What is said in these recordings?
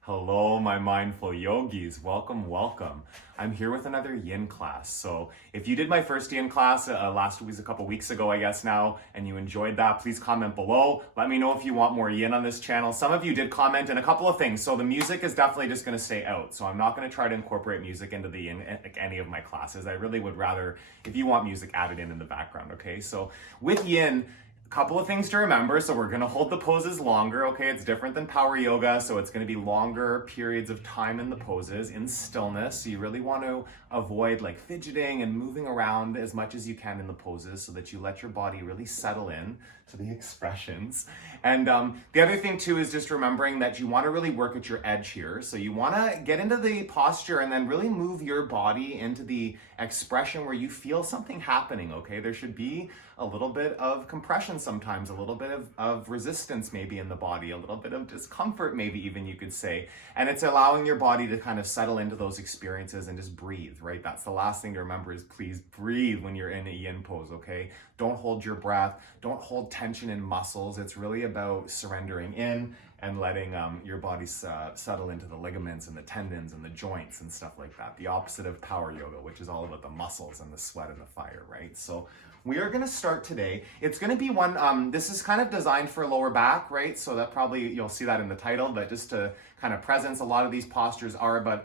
Hello, my mindful yogis. Welcome, welcome. I'm here with another yin class. So if you did my first yin class a couple weeks ago, I guess now, and you enjoyed that, please comment below. Let me know if you want more yin on this channel. Some of you did comment and a couple of things. So the music is definitely just going to stay out. So I'm not going to try to incorporate music into the yin, like any of my classes. I really would rather, if you want music added in the background, okay? So with yin, couple of things to remember. So we're going to hold the poses longer, okay? It's different than power yoga, so it's going to be longer periods of time in the poses in stillness. So you really want to avoid like fidgeting and moving around as much as you can in the poses so that you let your body really settle in to the expressions. And the other thing too is just remembering that you want to really work at your edge here. So you want to get into the posture and then really move your body into the expression where you feel something happening, okay? There should be a little bit of compression sometimes, a little bit of resistance maybe in the body, a little bit of discomfort maybe even you could say. And it's allowing your body to kind of settle into those experiences and just breathe, right? That's the last thing to remember is please breathe when you're in a yin pose, okay? Don't hold your breath, don't hold tension in muscles. It's really about surrendering in and letting your body settle into the ligaments and the tendons and the joints and stuff like that. The opposite of power yoga, which is all about the muscles and the sweat and the fire, right? So we are going to start today. It's going to be one, this is kind of designed for lower back, right? So that probably, you'll see that in the title, but just to kind of presence, a lot of these postures are about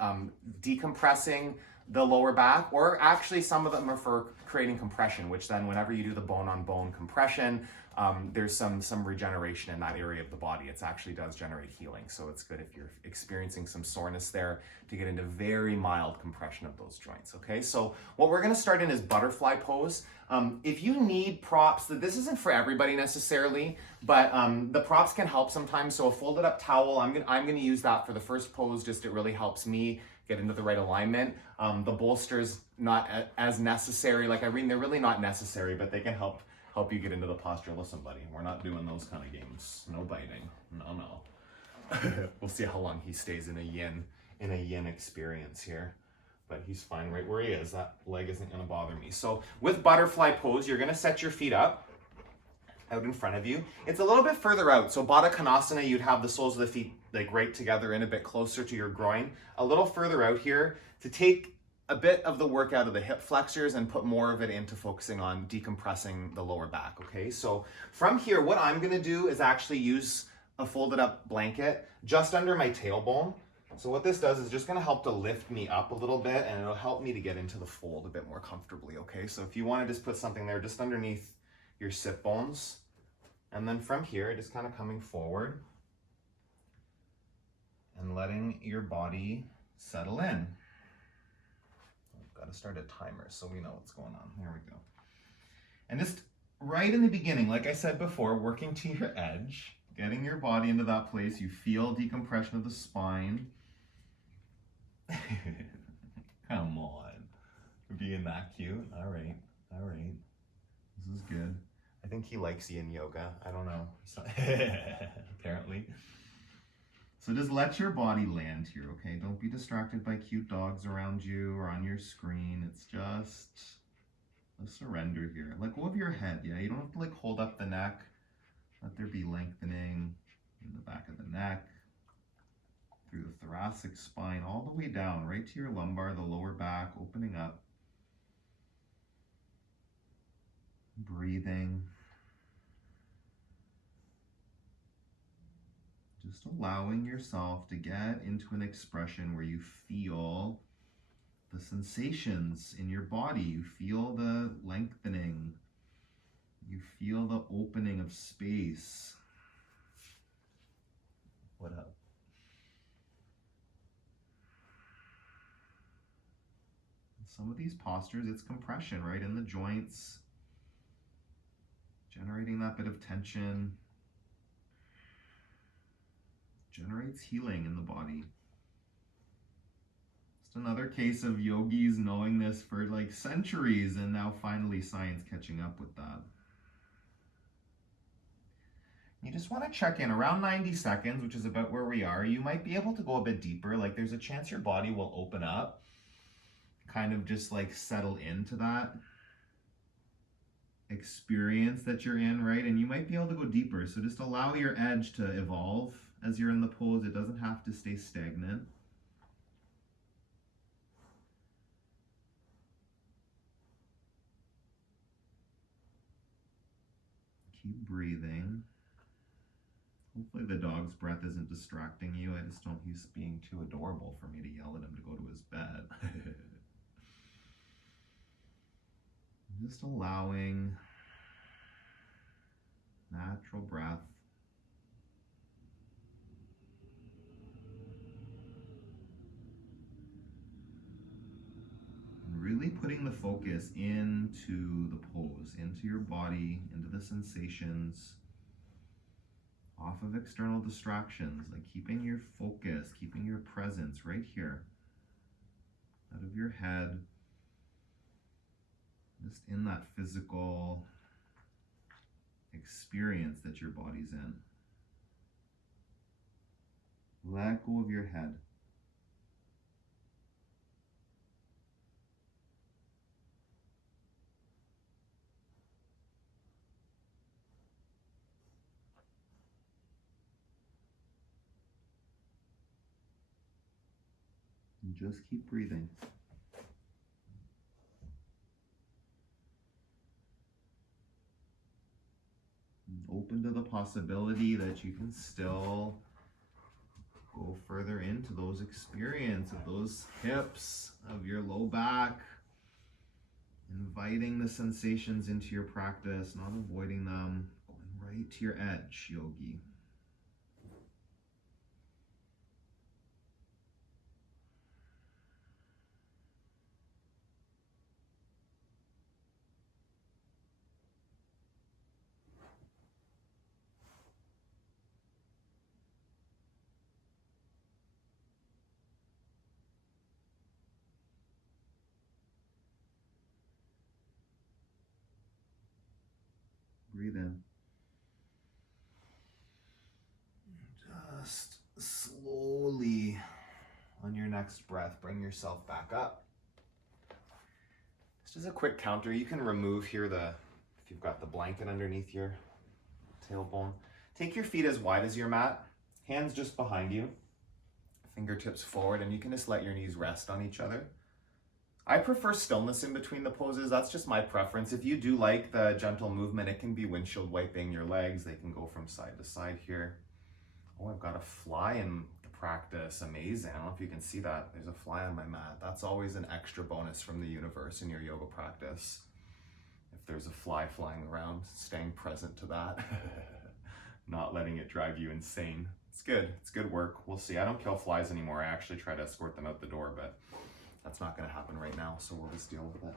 decompressing the lower back, or actually some of them are for creating compression, which then whenever you do the bone-on-bone compression, there's some regeneration in that area of the body. It actually does generate healing. So it's good if you're experiencing some soreness there to get into very mild compression of those joints, okay? So what we're gonna start in is butterfly pose. If you need props, this isn't for everybody necessarily, but the props can help sometimes. So a folded up towel, I'm gonna use that for the first pose, just it really helps me get into the right alignment. The bolster's not as necessary. Like, I mean, they're really not necessary, but they can help you get into the posture. Listen, buddy, we're not doing those kind of games. No biting. No. We'll see how long he stays in a yin experience here. But he's fine right where he is. That leg isn't gonna bother me. So with butterfly pose, you're gonna set your feet up out in front of you. It's a little bit further out. So Baddha Konasana, you'd have the soles of the feet like right together and a bit closer to your groin. A little further out here to take a bit of the work out of the hip flexors and put more of it into focusing on decompressing the lower back, okay? So from here, what I'm gonna do is actually use a folded up blanket just under my tailbone. So what this does is just gonna help to lift me up a little bit, and it'll help me to get into the fold a bit more comfortably, okay? So if you wanna just put something there just underneath your sit bones, and then from here, just kind of coming forward and letting your body settle in. I've got to start a timer so we know what's going on. Here we go. And just right in the beginning, like I said before, working to your edge, getting your body into that place. You feel decompression of the spine. Come on. Being that cute. All right. This is good. I think he likes yin yoga. I don't know. Apparently. So just let your body land here, okay? Don't be distracted by cute dogs around you or on your screen. It's just a surrender here. Let go of your head, yeah? You don't have to like hold up the neck. Let there be lengthening in the back of the neck, through the thoracic spine, all the way down, right to your lumbar, the lower back, opening up. Breathing. Just allowing yourself to get into an expression where you feel the sensations in your body. You feel the lengthening. You feel the opening of space. What up? Some of these postures, it's compression, right? In the joints. Generating that bit of tension. Generates healing in the body. Just another case of yogis knowing this for like centuries, and now finally science catching up with that. You just want to check in around 90 seconds, which is about where we are. You might be able to go a bit deeper. Like there's a chance your body will open up, kind of just like settle into that. experience that you're in, right? And you might be able to go deeper. So just allow your edge to evolve as you're in the pose. It doesn't have to stay stagnant. Keep breathing. Hopefully the dog's breath isn't distracting you. I just don't, he's being too adorable for me to yell at him to go to his bed. Just allowing natural breath. And really putting the focus into the pose, into your body, into the sensations, off of external distractions, like keeping your focus, keeping your presence right here, out of your head, just in that physical experience that your body's in. Let go of your head. And just keep breathing. And open to the possibility that you can still go further into those experience of those hips, of your low back, inviting the sensations into your practice, not avoiding them, going right to your edge, yogi. Breathe in. Just slowly, on your next breath, bring yourself back up. Just as a quick counter, you can remove here if you've got the blanket underneath your tailbone. Take your feet as wide as your mat, hands just behind you, fingertips forward, and you can just let your knees rest on each other. I prefer stillness in between the poses. That's just my preference. If you do like the gentle movement, it can be windshield wiping your legs. They can go from side to side here. Oh, I've got a fly in the practice. Amazing. I don't know if you can see that. There's a fly on my mat. That's always an extra bonus from the universe in your yoga practice. If there's a fly flying around, staying present to that. Not letting it drive you insane. It's good. It's good work. We'll see. I don't kill flies anymore. I actually try to escort them out the door, but that's not going to happen right now, so we'll just deal with it.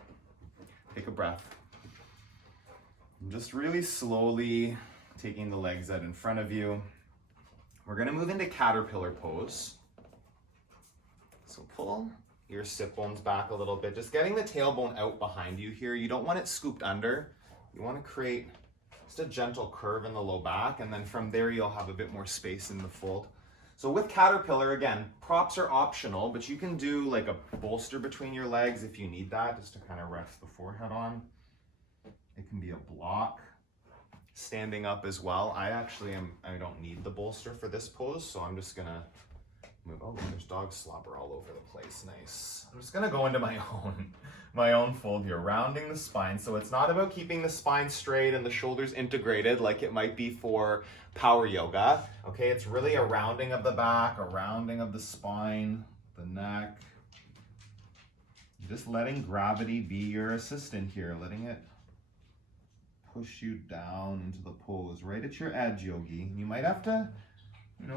Take a breath. And just really slowly taking the legs out in front of you. We're going to move into caterpillar pose. So pull your sit bones back a little bit, just getting the tailbone out behind you here. You don't want it scooped under. You want to create just a gentle curve in the low back, and then from there you'll have a bit more space in the fold. So with caterpillar, again, props are optional, but you can do like a bolster between your legs if you need that, just to kind of rest the forehead on. It can be a block. Standing up as well. I don't need the bolster for this pose, so I'm just gonna move. Oh, there's dog slobber all over the place. Nice. I'm just gonna go into my own fold here, rounding the spine. So it's not about keeping the spine straight and the shoulders integrated like it might be for power yoga. Okay, it's really a rounding of the back, a rounding of the spine, the neck. Just letting gravity be your assistant here, letting it push you down into the pose, right at your edge, yogi. You might have to,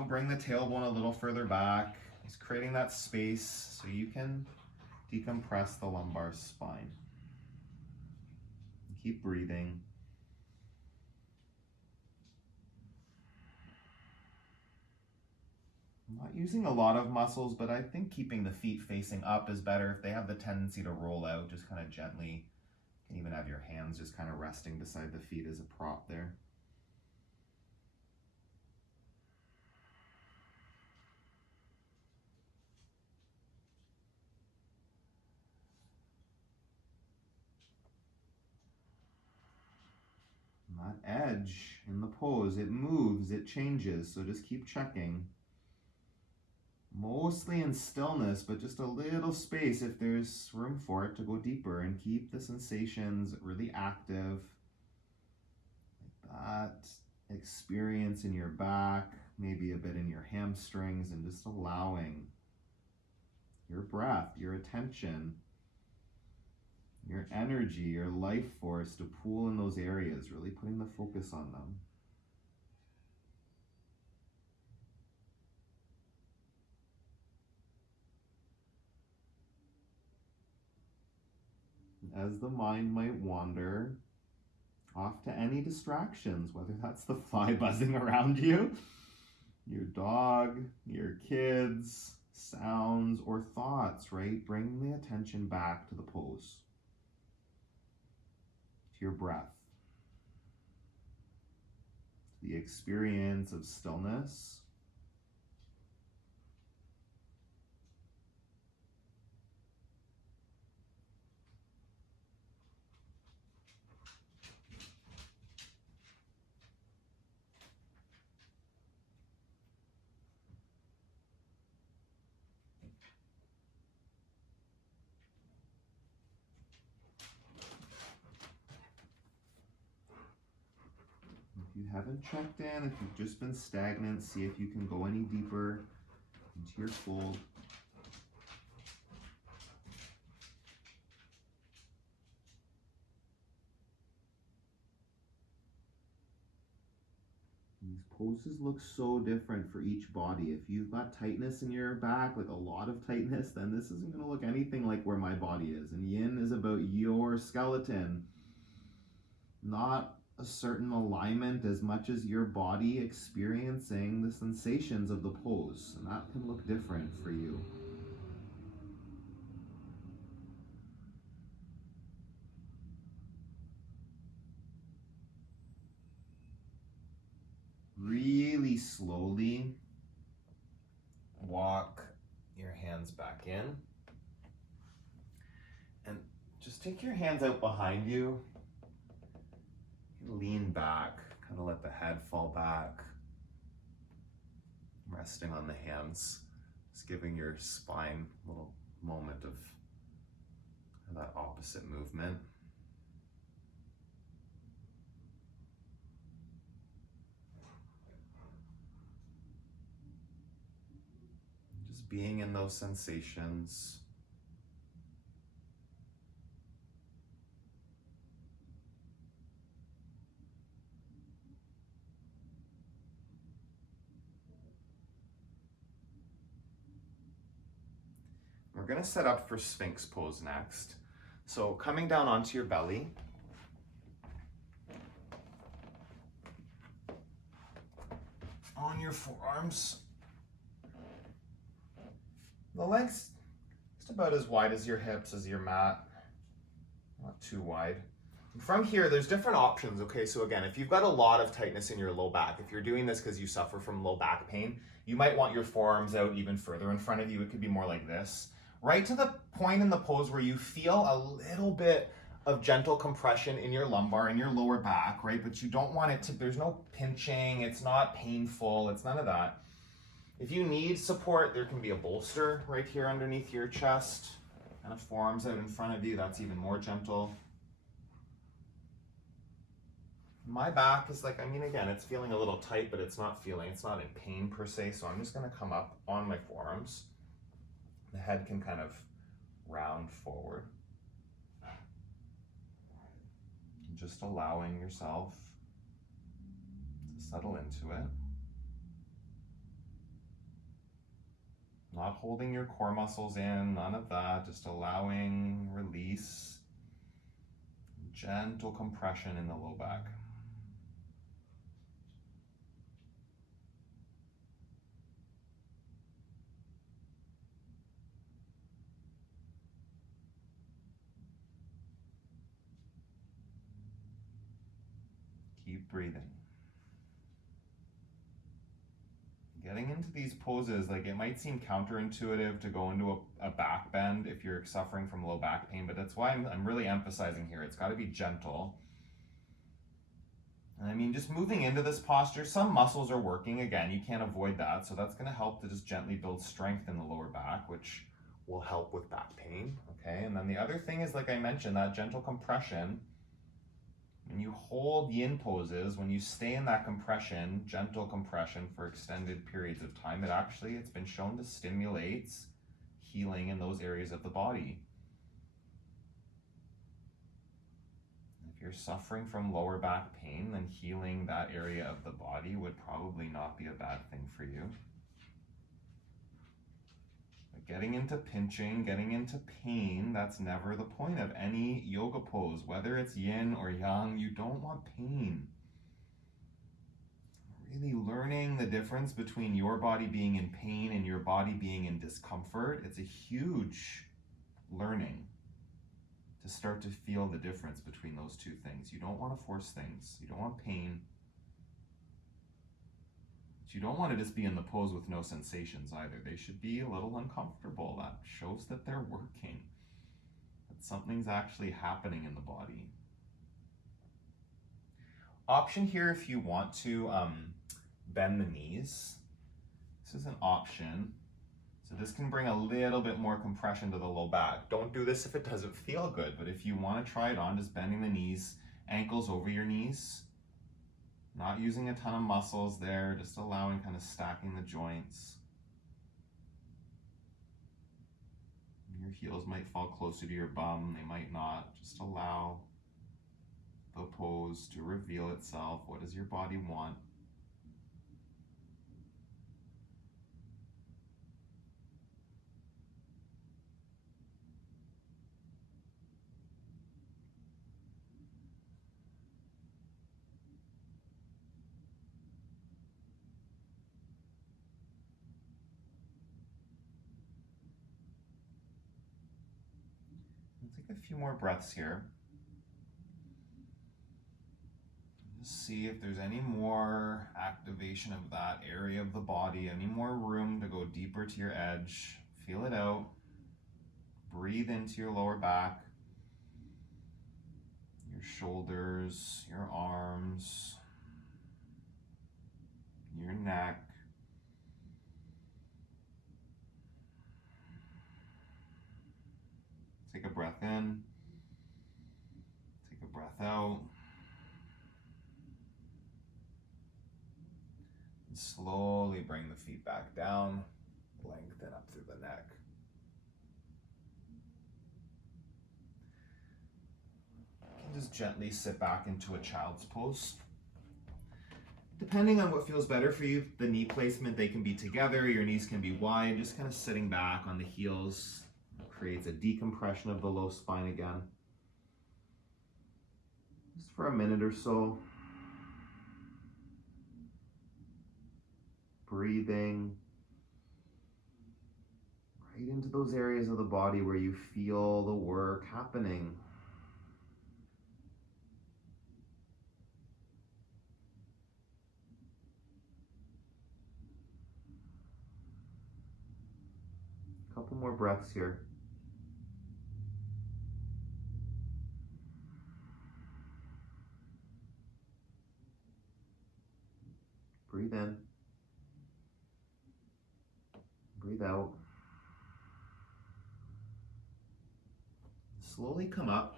bring the tailbone a little further back. Just creating that space so you can decompress the lumbar spine. Keep breathing. I'm not using a lot of muscles, but I think keeping the feet facing up is better. If they have the tendency to roll out, just kind of gently. You can even have your hands just kind of resting beside the feet as a prop there. that edge in the pose, it moves, it changes, so just keep checking. Mostly in stillness, but just a little space if there's room for it to go deeper, and keep the sensations really active. Like that experience in your back, maybe a bit in your hamstrings, and just allowing your breath, your attention, your energy, your life force to pool in those areas, really putting the focus on them. As the mind might wander off to any distractions, whether that's the fly buzzing around you, your dog, your kids, sounds, or thoughts, right? Bring the attention back to the pose, to your breath, to the experience of stillness. If you haven't checked in, if you've just been stagnant, see if you can go any deeper into your fold. These poses look so different for each body. If you've got tightness in your back, like a lot of tightness, then this isn't going to look anything like where my body is. And yin is about your skeleton, not a certain alignment as much as your body experiencing the sensations of the pose. And that can look different for you. Really slowly walk your hands back in. And just take your hands out behind you. Lean back, kind of let the head fall back. Resting on the hands, just giving your spine a little moment of that opposite movement. Just being in those sensations. We're going to set up for Sphinx pose next. So coming down onto your belly. On your forearms. The length's just about as wide as your hips, as your mat. Not too wide. From here, there's different options, okay? So again, if you've got a lot of tightness in your low back, if you're doing this because you suffer from low back pain, you might want your forearms out even further in front of you. It could be more like this. Right to the point in the pose where you feel a little bit of gentle compression in your lumbar and your lower back, right? But you don't want it to, there's no pinching, it's not painful, it's none of that. If you need support, there can be a bolster right here underneath your chest, kind of forearms out in front of you, that's even more gentle. My back is like, I mean, again, it's feeling a little tight, but it's not in pain per se, so I'm just gonna come up on my forearms. The head can kind of round forward. Just allowing yourself to settle into it. Not holding your core muscles in, none of that, just allowing release, gentle compression in the low back. Keep breathing. Getting into these poses, like it might seem counterintuitive to go into a back bend if you're suffering from low back pain, but that's why I'm really emphasizing here. It's got to be gentle. And I mean, just moving into this posture, some muscles are working. Again, you can't avoid that. So that's going to help to just gently build strength in the lower back, which will help with back pain. Okay. And then the other thing is, like I mentioned, that gentle compression. When you hold yin poses, when you stay in that compression, gentle compression for extended periods of time, it's been shown to stimulate healing in those areas of the body. If you're suffering from lower back pain, then healing that area of the body would probably not be a bad thing for you. But getting into pinching, getting into pain, that's never the point of any yoga pose. Whether it's yin or yang, you don't want pain. Really learning the difference between your body being in pain and your body being in discomfort, it's a huge learning to start to feel the difference between those two things. You don't want to force things. You don't want pain. But you don't want to just be in the pose with no sensations either. They should be a little uncomfortable. That shows that they're working, that something's actually happening in the body. Option here if you want to bend the knees. This is an option. So this can bring a little bit more compression to the low back. Don't do this if it doesn't feel good, but if you want to try it on, just bending the knees, ankles over your knees, not using a ton of muscles there, just allowing kind of stacking the joints. Your heels might fall closer to your bum, they might not. Just allow the pose to reveal itself. What does your body want? Take a few more breaths here. Just see if there's any more activation of that area of the body, any more room to go deeper to your edge. Feel it out. Breathe into your lower back, your shoulders, your arms, your neck. Take a breath in, take a breath out, and slowly bring the feet back down, lengthen up through the neck. You can just gently sit back into a child's pose. Depending on what feels better for you, the knee placement, they can be together, your knees can be wide, just kind of sitting back on the heels. Creates a decompression of the low spine again. Just for a minute or so. Breathing right into those areas of the body where you feel the work happening. A couple more breaths here. Breathe in. Breathe out. Slowly come up.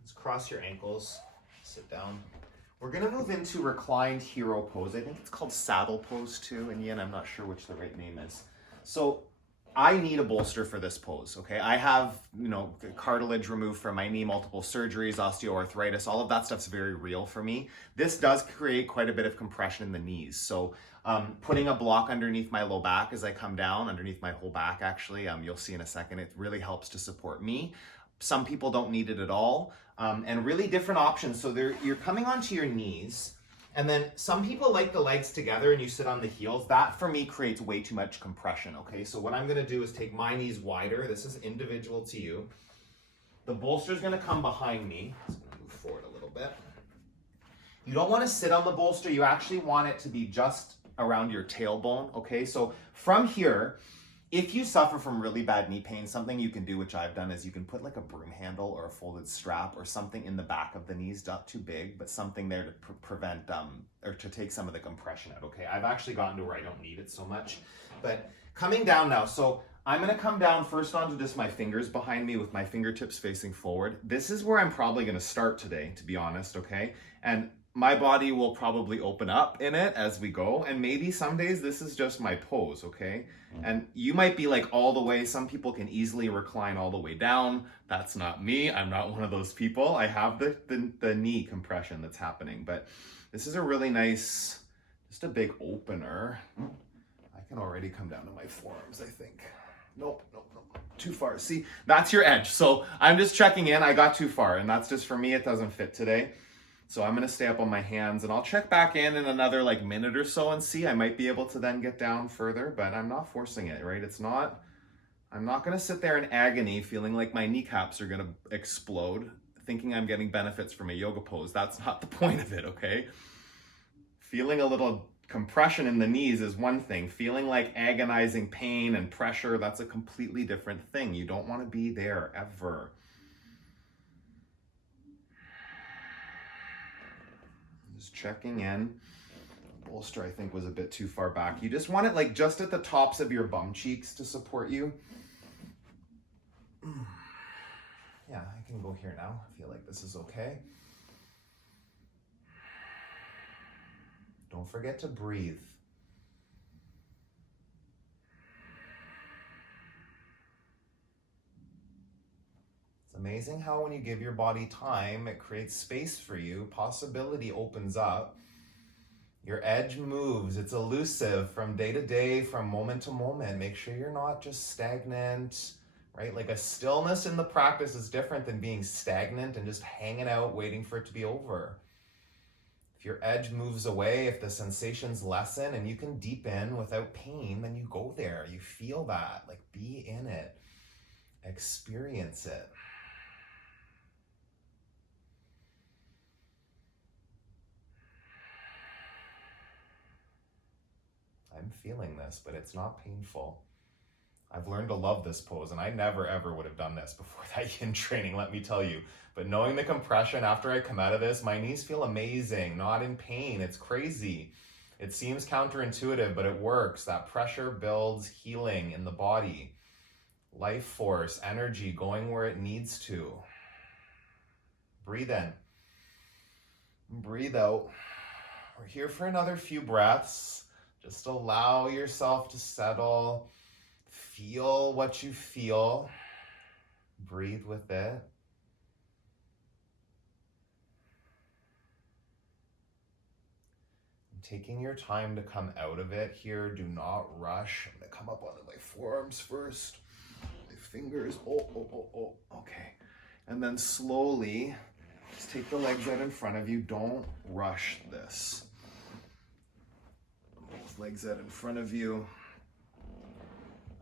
Let's cross your ankles. Sit down. We're going to move into reclined hero pose. I think it's called saddle pose too. In yin, I'm not sure which the right name is. So I need a bolster for this pose, okay? I have, cartilage removed from my knee, multiple surgeries, osteoarthritis, all of that stuff's very real for me. This does create quite a bit of compression in the knees. So putting a block underneath my low back as I come down, underneath my whole back actually, you'll see in a second, it really helps to support me. Some people don't need it at all, and really different options. So you're coming onto your knees, and then some people like the legs together and you sit on the heels. That for me creates way too much compression, okay? So what I'm gonna do is take my knees wider. This is individual to you. The bolster's gonna come behind me. I'm just gonna move forward a little bit. You don't wanna sit on the bolster. You actually want it to be just around your tailbone, okay? So from here, If you suffer from really bad knee pain, something you can do, which I've done, is you can put like a broom handle or a folded strap or something in the back of the knees, not too big, but something there to prevent, or to take some of the compression out, okay? I've actually gotten to where I don't need it so much. But coming down now, so I'm gonna come down first onto just my fingers behind me with my fingertips facing forward. This is where I'm probably gonna start today, to be honest, okay? And my body will probably open up in it as we go, and maybe some days this is just my pose, okay? And you might be like all the way, some people can easily recline all the way down. That's not me. I'm not one of those people. I have the knee compression that's happening, but this is a really nice, just a big opener. I can already come down to my forearms, I think. Nope, too far. See, that's your edge. So I'm just checking in. I got too far, and that's just for me. It doesn't fit today. So I'm gonna stay up on my hands, and I'll check back in another like minute or so and see. I might be able to then get down further, but I'm not forcing it, right? I'm not gonna sit there in agony feeling like my kneecaps are gonna explode, thinking I'm getting benefits from a yoga pose. That's not the point of it, okay? Feeling a little compression in the knees is one thing. Feeling like agonizing pain and pressure, that's a completely different thing. You don't wanna be there ever. Just checking in. Bolster, I think, was a bit too far back. You just want it like just at the tops of your bum cheeks to support you. Yeah, I can go here now. I feel like this is okay. Don't forget to breathe. It's amazing how when you give your body time, it creates space for you. Possibility opens up. Your edge moves. It's elusive from day to day, from moment to moment. Make sure you're not just stagnant, right? Like a stillness in the practice is different than being stagnant and just hanging out waiting for it to be over. If your edge moves away, if the sensations lessen and you can deepen without pain, then you go there. You feel that. Like, be in it. Experience it. I'm feeling this, but it's not painful. I've learned to love this pose, and I never ever would have done this before that yin training, let me tell you. But knowing the compression after I come out of this, my knees feel amazing, not in pain. It's crazy. It seems counterintuitive, but it works. That pressure builds healing in the body. Life force, energy going where it needs to. Breathe in. Breathe out. We're here for another few breaths. Just allow yourself to settle. Feel what you feel. Breathe with it. Taking your time to come out of it here. Do not rush. I'm going to come up onto my forearms first. My fingers. Okay. And then slowly, just take the legs out in front of you. Don't rush this. Both legs out in front of you.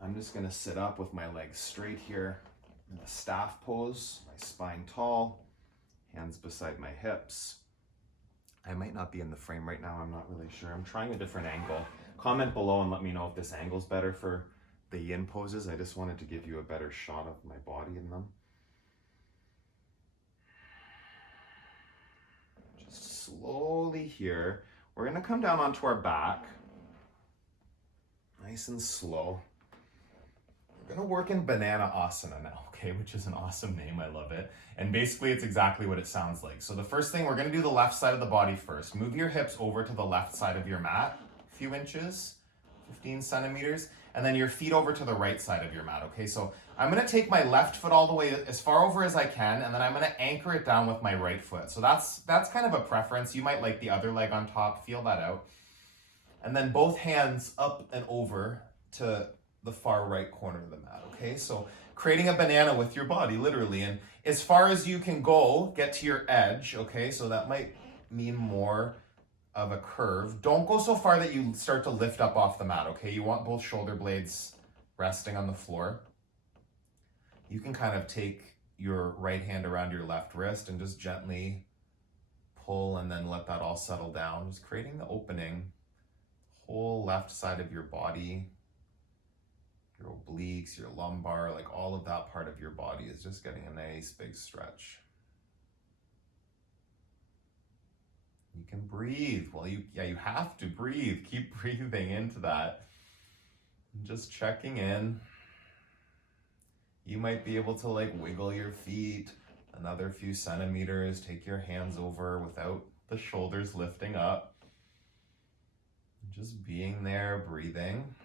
I'm just going to sit up with my legs straight here in the staff pose, my spine tall, hands beside my hips. I might not be in the frame right now, I'm not really sure. I'm trying a different angle. Comment below and let me know if this angle's better for the yin poses. I just wanted to give you a better shot of my body in them. Just slowly here. We're going to come down onto our back. Nice and slow. We're going to work in banana asana now, okay, which is an awesome name. I love it. And basically, it's exactly what it sounds like. So the first thing, we're going to do the left side of the body first. Move your hips over to the left side of your mat, a few inches, 15 centimeters, and then your feet over to the right side of your mat, okay? So I'm going to take my left foot all the way as far over as I can, and then I'm going to anchor it down with my right foot. So that's kind of a preference. You might like the other leg on top. Feel that out. And then both hands up and over to the far right corner of the mat, okay? So creating a banana with your body, literally. And as far as you can go, get to your edge, okay? So that might mean more of a curve. Don't go so far that you start to lift up off the mat, okay? You want both shoulder blades resting on the floor. You can kind of take your right hand around your left wrist and just gently pull and then let that all settle down. Just creating the opening, whole left side of your body, your obliques, your lumbar, like all of that part of your body is just getting a nice big stretch. You can breathe. Well, you have to breathe. Keep breathing into that. Just checking in. You might be able to like wiggle your feet another few centimeters. Take your hands over without the shoulders lifting up. Just being there, breathing.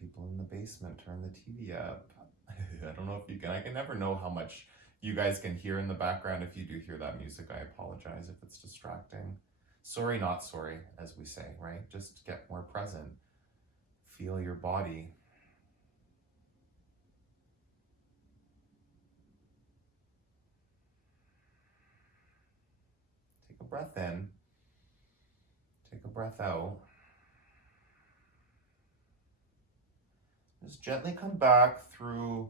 People in the basement, turn the TV up. I don't know if you can. I can never know how much you guys can hear in the background. If you do hear that music, I apologize if it's distracting. Sorry, not sorry, as we say, right? Just get more present. Feel your body. Take a breath in. Take a breath out. Just gently come back through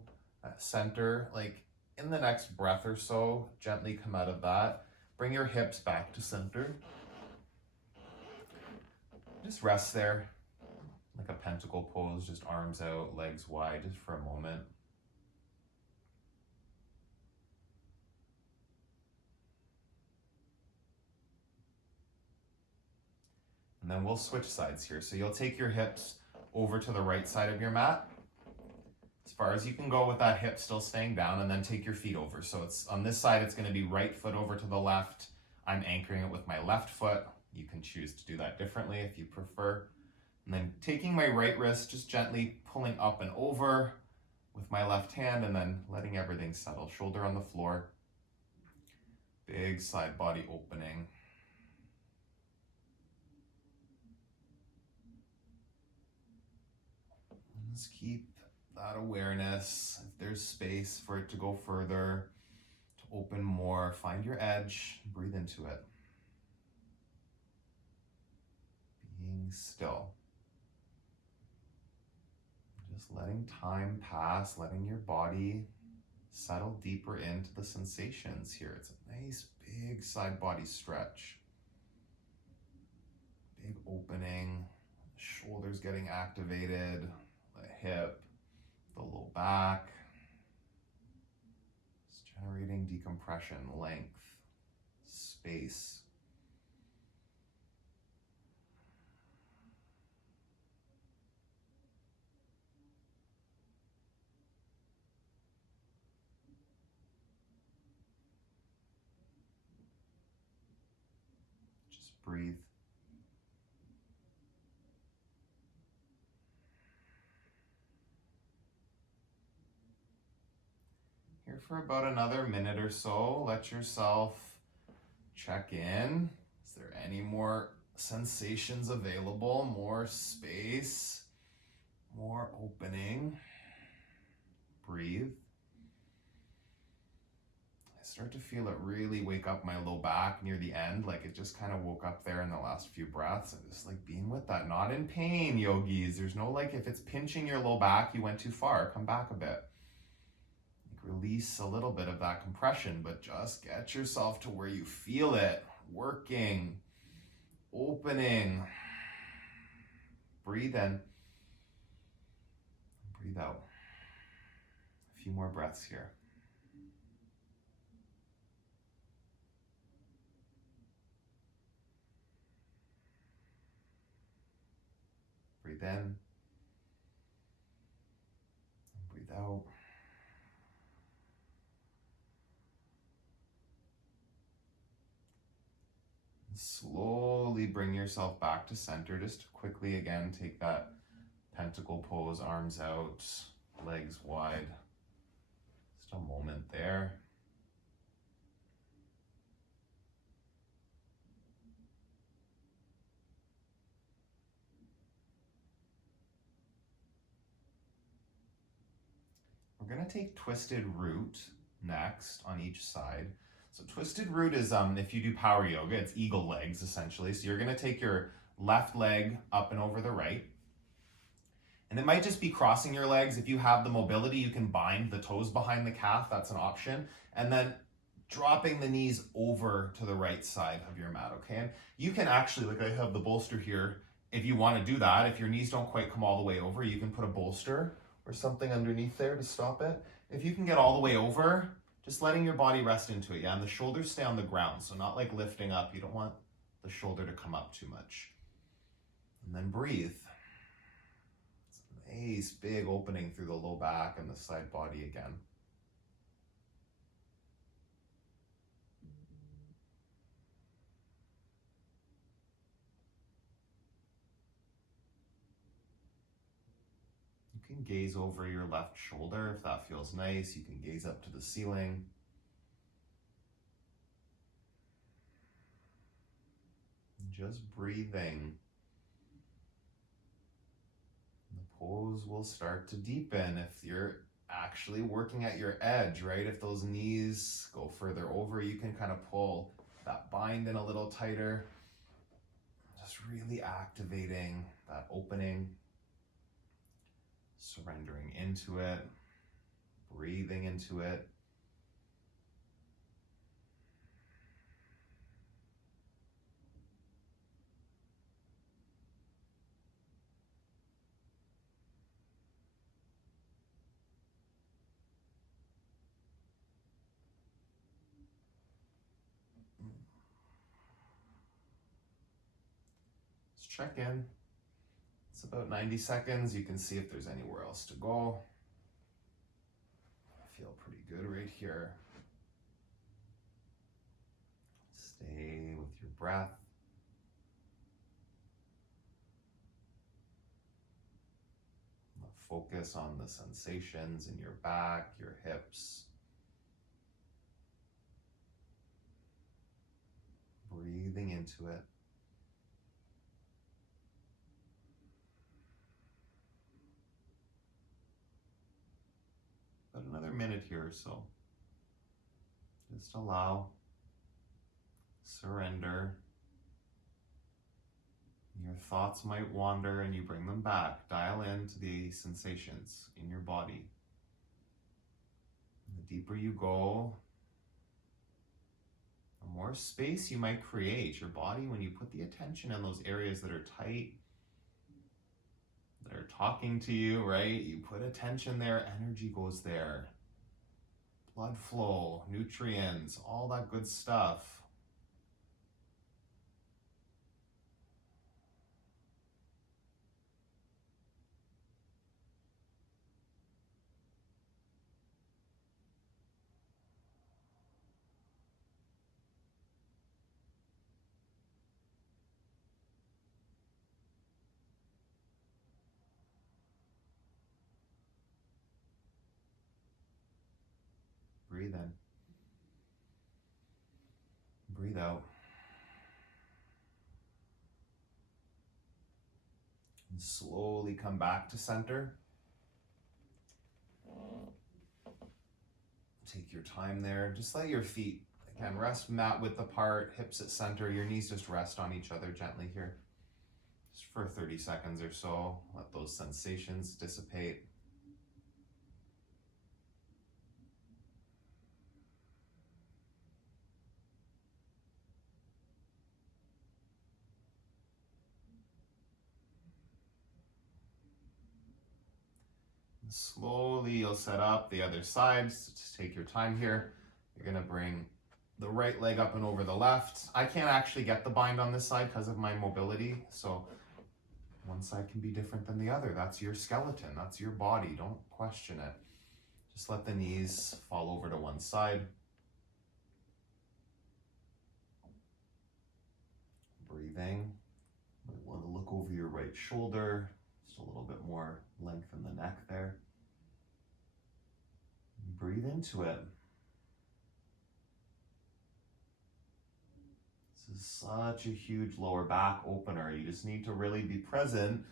center, like in the next breath or so, gently come out of that. Bring your hips back to center. Just rest there, like a pentacle pose, just arms out, legs wide, just for a moment. And then we'll switch sides here. So you'll take your hips over to the right side of your mat, as far as you can go with that hip still staying down, and then take your feet over. So it's on this side, it's going to be right foot over to the left. I'm anchoring it with my left foot. You can choose to do that differently if you prefer. And then taking my right wrist, just gently pulling up and over with my left hand, and then letting everything settle. Shoulder on the floor. Big side body opening. Just keep that awareness. If there's space for it to go further, to open more, find your edge, breathe into it. Being still. Just letting time pass, letting your body settle deeper into the sensations here. It's a nice big side body stretch. Big opening, shoulders getting activated, the hip, the low back. Just generating decompression, length, space. Just breathe. Here for about another minute or so. Let yourself check in. Is there any more sensations available? More space, more opening. Breathe. I start to feel it really wake up my low back near the end, like it just kind of woke up there in the last few breaths. I'm just like being with that, not in pain, yogis. There's no like, if it's pinching your low back, you went too far, come back a bit. Release a little bit of that compression, but just get yourself to where you feel it working, opening. Breathe in, breathe out. A few more breaths here. Breathe in, and breathe out. Slowly bring yourself back to center. Just quickly again, take that pentacle pose, arms out, legs wide. Just a moment there. We're going to take twisted root next on each side. So twisted root is, if you do power yoga, it's eagle legs essentially. So you're going to take your left leg up and over the right. And it might just be crossing your legs. If you have the mobility, you can bind the toes behind the calf. That's an option. And then dropping the knees over to the right side of your mat, okay? And you can actually, like I have the bolster here, if you want to do that, if your knees don't quite come all the way over, you can put a bolster or something underneath there to stop it. If you can get all the way over, just letting your body rest into it, yeah? And the shoulders stay on the ground, so not like lifting up. You don't want the shoulder to come up too much. And then breathe. It's a nice big opening through the low back and the side body again. You can gaze over your left shoulder if that feels nice. You can gaze up to the ceiling. Just breathing. The pose will start to deepen if you're actually working at your edge, right? If those knees go further over, you can kind of pull that bind in a little tighter. Just really activating that opening. Surrendering into it, breathing into it. Let's check in. It's about 90 seconds. You can see if there's anywhere else to go. I feel pretty good right here. Stay with your breath. Focus on the sensations in your back, your hips. Breathing into it. About another minute here or so. Just allow, surrender. Your thoughts might wander and you bring them back. Dial into the sensations in your body. The deeper you go, the more space you might create. Your body, when you put the attention in those areas that are tight, that are talking to you, right? You put attention there, energy goes there. Blood flow, nutrients, all that good stuff. Breathe in. Breathe out. And slowly come back to center. Take your time there. Just let your feet, again, rest mat width apart, hips at center. Your knees just rest on each other gently here. Just for 30 seconds or so. Let those sensations dissipate. Slowly you'll set up the other side. So just take your time here. You're gonna bring the right leg up and over the left. I can't actually get the bind on this side because of my mobility, so one side can be different than the other. That's your skeleton, that's your body. Don't question it. Just let the knees fall over to one side. Breathing. You might want to look over your right shoulder. Just a little bit more length in the neck there. Breathe into it. This is such a huge lower back opener. You just need to really be present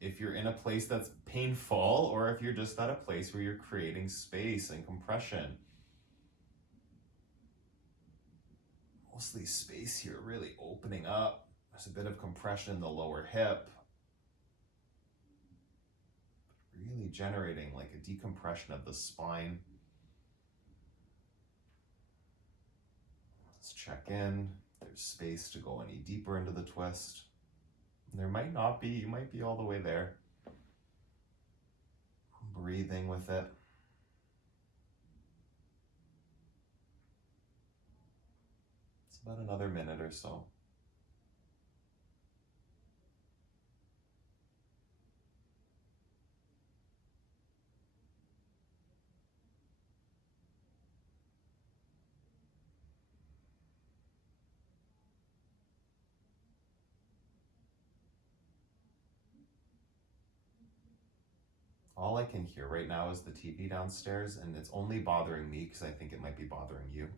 if you're in a place that's painful or if you're just at a place where you're creating space and compression. Mostly space here, really opening up, There's a bit of compression in the lower hip, really generating like a decompression of the spine. Let's check in. There's space to go any deeper into the twist. There might not be, you might be all the way there. Breathing with it. It's about another minute or so. All I can hear right now is the TV downstairs, and it's only bothering me because I think it might be bothering you.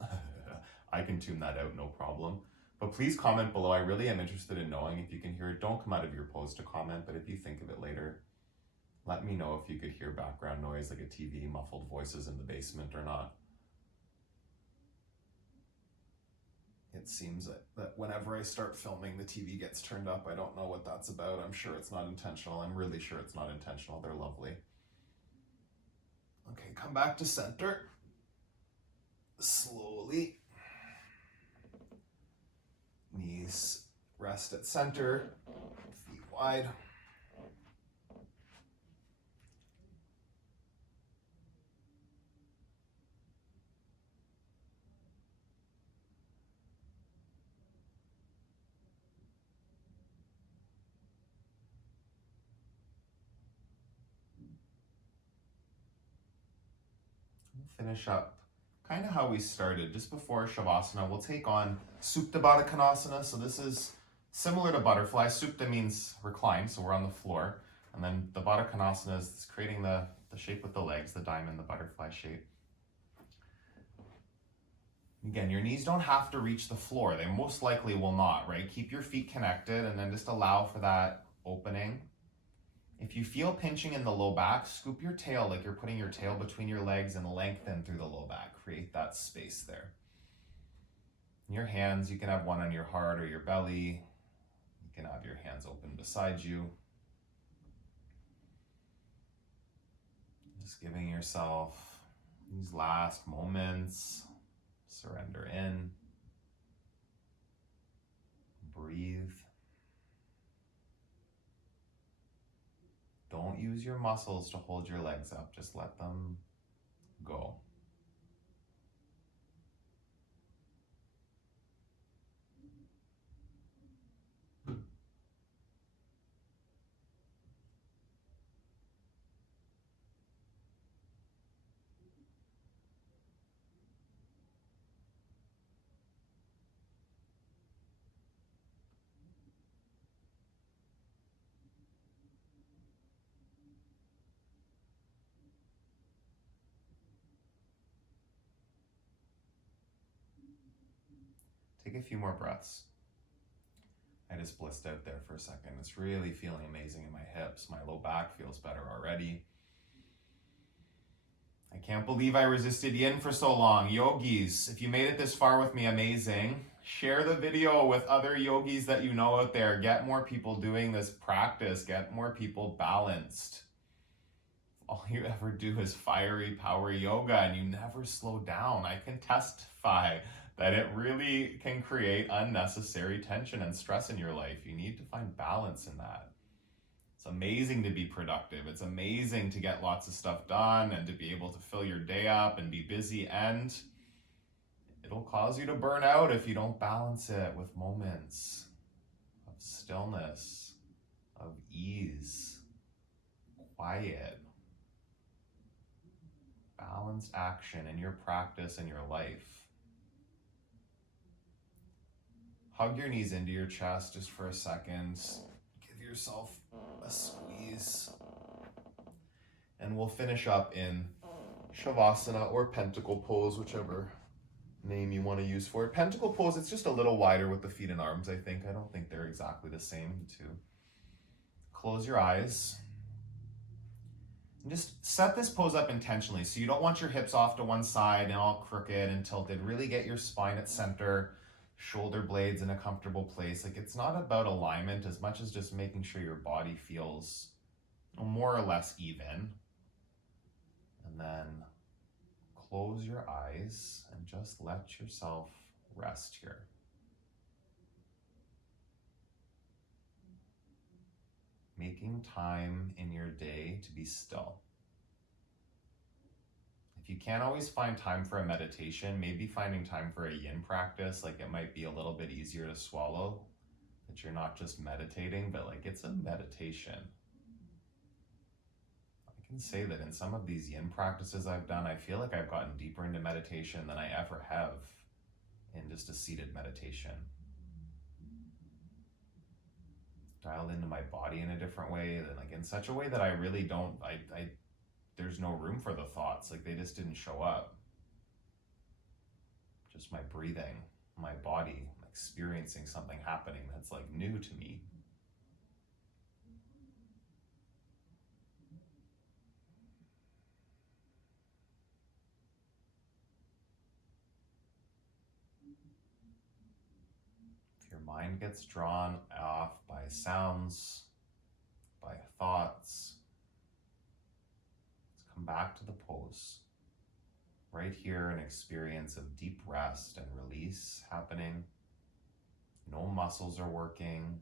I can tune that out, no problem. But please comment below. I really am interested in knowing if you can hear it. Don't come out of your pose to comment, but if you think of it later, let me know if you could hear background noise like a TV, muffled voices in the basement or not. It seems that whenever I start filming, the TV gets turned up. I don't know what that's about. I'm sure it's not intentional. I'm really sure it's not intentional. They're lovely. Okay, come back to center. Slowly. Knees rest at center, feet wide. We'll finish up kind of how we started, just before Shavasana. We'll take on Supta Baddha Konasana. So this is similar to butterfly. Supta means reclined, so we're on the floor. And then the Baddha Konasana is creating the shape with the legs, the diamond, the butterfly shape. Again, your knees don't have to reach the floor. They most likely will not, right? Keep your feet connected and then just allow for that opening. If you feel pinching in the low back, scoop your tail like you're putting your tail between your legs and lengthen through the low back. Create that space there. In your hands, you can have one on your heart or your belly. You can have your hands open beside you. Just giving yourself these last moments. Surrender in. Breathe. Don't use your muscles to hold your legs up. Just let them go. Take a few more breaths. I just blissed out there for a second. It's really feeling amazing in my hips. My low back feels better already. I can't believe I resisted yin for so long. Yogis, if you made it this far with me, amazing. Share the video with other yogis that you know out there. Get more people doing this practice. Get more people balanced. All you ever do is fiery power yoga and you never slow down. I can testify that it really can create unnecessary tension and stress in your life. You need to find balance in that. It's amazing to be productive. It's amazing to get lots of stuff done and to be able to fill your day up and be busy, and it'll cause you to burn out if you don't balance it with moments of stillness, of ease, quiet, balanced action in your practice and your life. Hug your knees into your chest just for a second. Give yourself a squeeze. And we'll finish up in Shavasana or Pentacle Pose, whichever name you want to use for it. Pentacle Pose, it's just a little wider with the feet and arms, I think. I don't think they're exactly the same, too. Close your eyes. And just set this pose up intentionally. So you don't want your hips off to one side and all crooked and tilted. Really get your spine at center. shoulder blades in a comfortable place. Like, it's not about alignment as much as just making sure your body feels more or less even. And then close your eyes and just let yourself rest here. Making time in your day to be still. If you can't always find time for a meditation, maybe finding time for a yin practice, like it might be a little bit easier to swallow, that you're not just meditating, but like it's a meditation. I can say that in some of these yin practices I've done, I feel like I've gotten deeper into meditation than I ever have in just a seated meditation. Dialed into my body in a different way, and like in such a way that I really don't, there's no room for the thoughts, like they just didn't show up. Just my breathing, my body, experiencing something happening that's like new to me. If your mind gets drawn off by sounds, by thoughts, let's come back to the pose. Right here, an experience of deep rest and release happening. No muscles are working.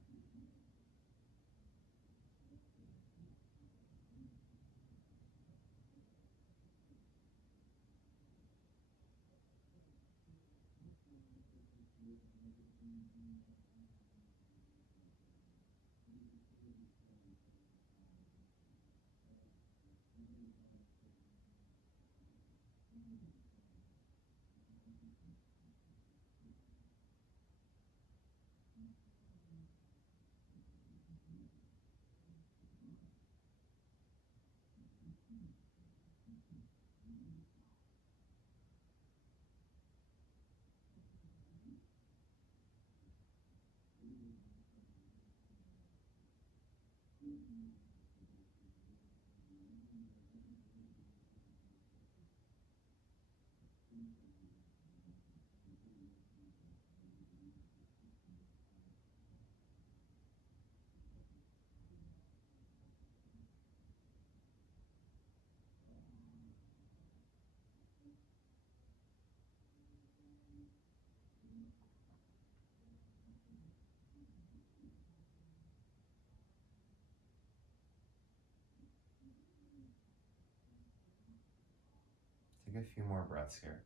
Take a few more breaths here.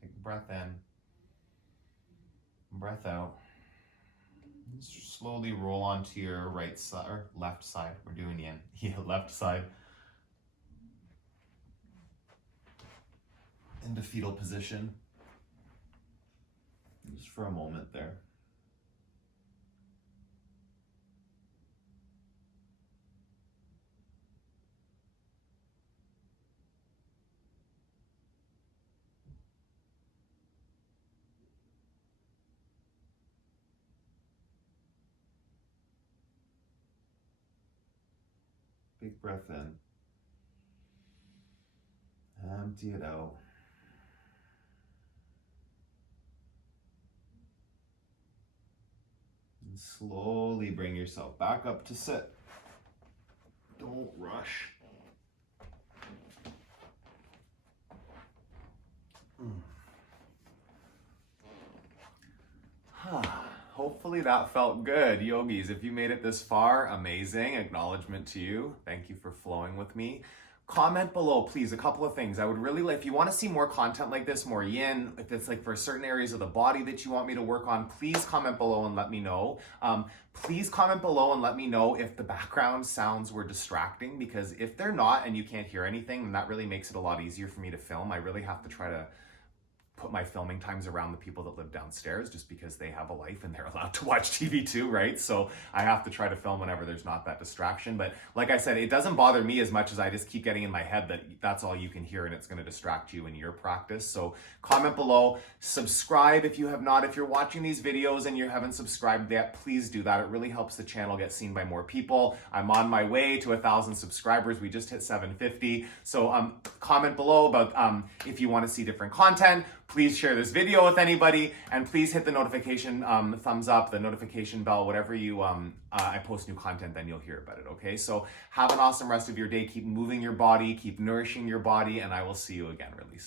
Take a breath in, breath out. Just slowly roll onto your right side or left side. We're doing yin. Yeah, left side. Into fetal position. Just for a moment there. Big breath in. Empty it out. And slowly bring yourself back up to sit. Don't rush. Hopefully that felt good, yogis. If you made it this far, amazing. Acknowledgement to you. Thank you for flowing with me. Comment below, please, a couple of things. I would really like, if you want to see more content like this, more yin, if it's like for certain areas of the body that you want me to work on, please comment below and let me know. Please comment below and let me know if the background sounds were distracting, because if they're not and you can't hear anything, then that really makes it a lot easier for me to film. I really have to try to put my filming times around the people that live downstairs just because they have a life and they're allowed to watch TV too, right? So I have to try to film whenever there's not that distraction. But like I said, it doesn't bother me as much as I just keep getting in my head that that's all you can hear and it's going to distract you in your practice. So comment below, subscribe if you have not. If you're watching these videos and you haven't subscribed yet, please do that. It really helps the channel get seen by more people. I'm on my way to 1,000 subscribers. We just hit 750. So comment below about if you want to see different content. Please share this video with anybody, and please hit the notification thumbs up, the notification bell, whatever you I post new content, then you'll hear about it. Okay, so have an awesome rest of your day. Keep moving your body, keep nourishing your body, and I will see you again really soon.